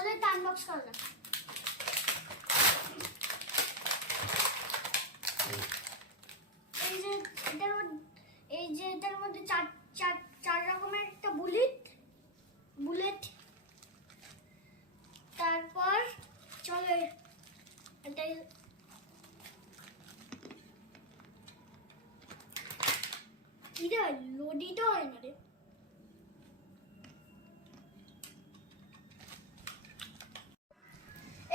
চলো এটা আনবক্স করা যাক। এটার মধ্যে চার রকমের একটা বুলেট। তারপর চলো এটাই লোডই তো হয় না রে।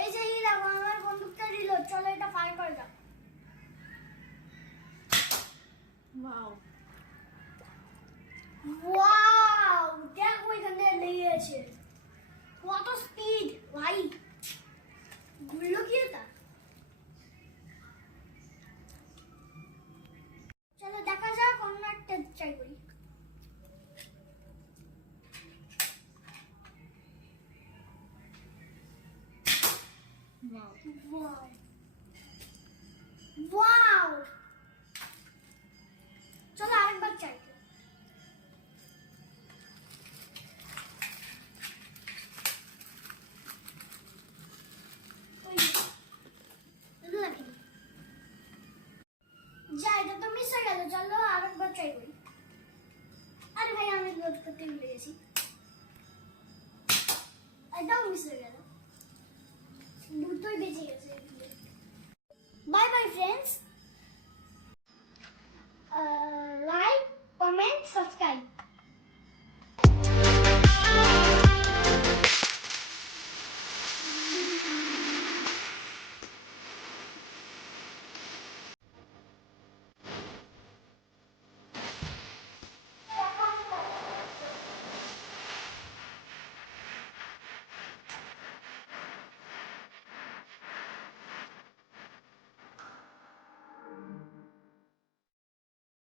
এই যে আমার বন্দুকটা দিল, চলো এটা ফায়ার করা যাক। ওয়াও দেখো এখানে লেগে আছে, কত স্পিড ভাই, ঘুরলো কি এটা। চলো দেখা যাক অন্য একটা ট্রাই করি। ওয়াও চলো আরেকবার ট্রাই করি। যাই এটা তো মিস হয়ে গেল, চলো আরেকবার ট্রাই করি। আরে ভাই আমি লোড করতে ভুলে গেছি, এটাও মিস হয়ে গেল, দুটোই বেঁচে গেছে। Bye bye friends.